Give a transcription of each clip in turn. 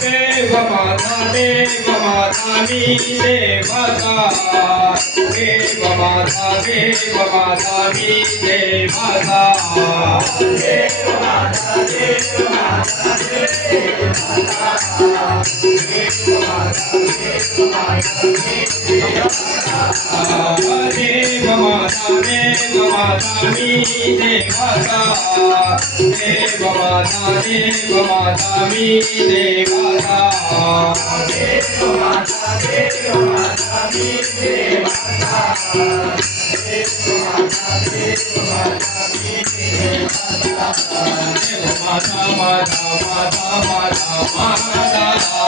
Yeah. माता देव माता मी देवता। देव माता माता देव माता देव माता माता देव माता माता देव माता देव माता देवता। माता माता माता माता माता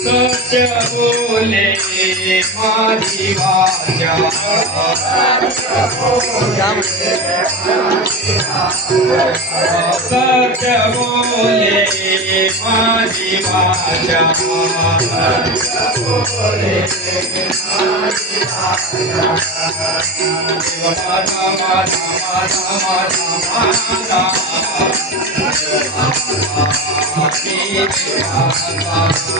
सत्य बोले माझी वाचा सत्य बोले माझी वाचा देव माता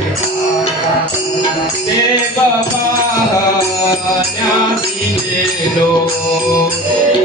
દેવ બાબા ન્યાસી લો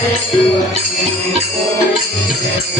Thank you.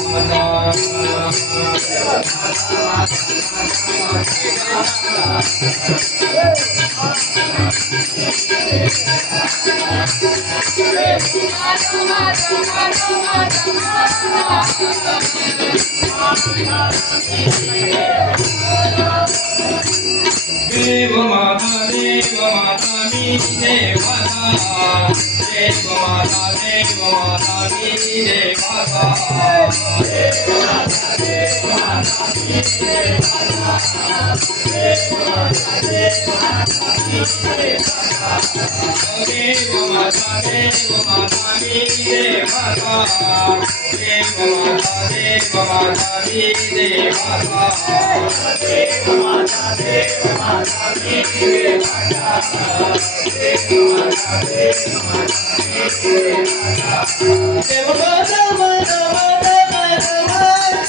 Deva Mata Deva Mata Deva Mata Hare Krishna, Hare देव माता मी देवाला देव माता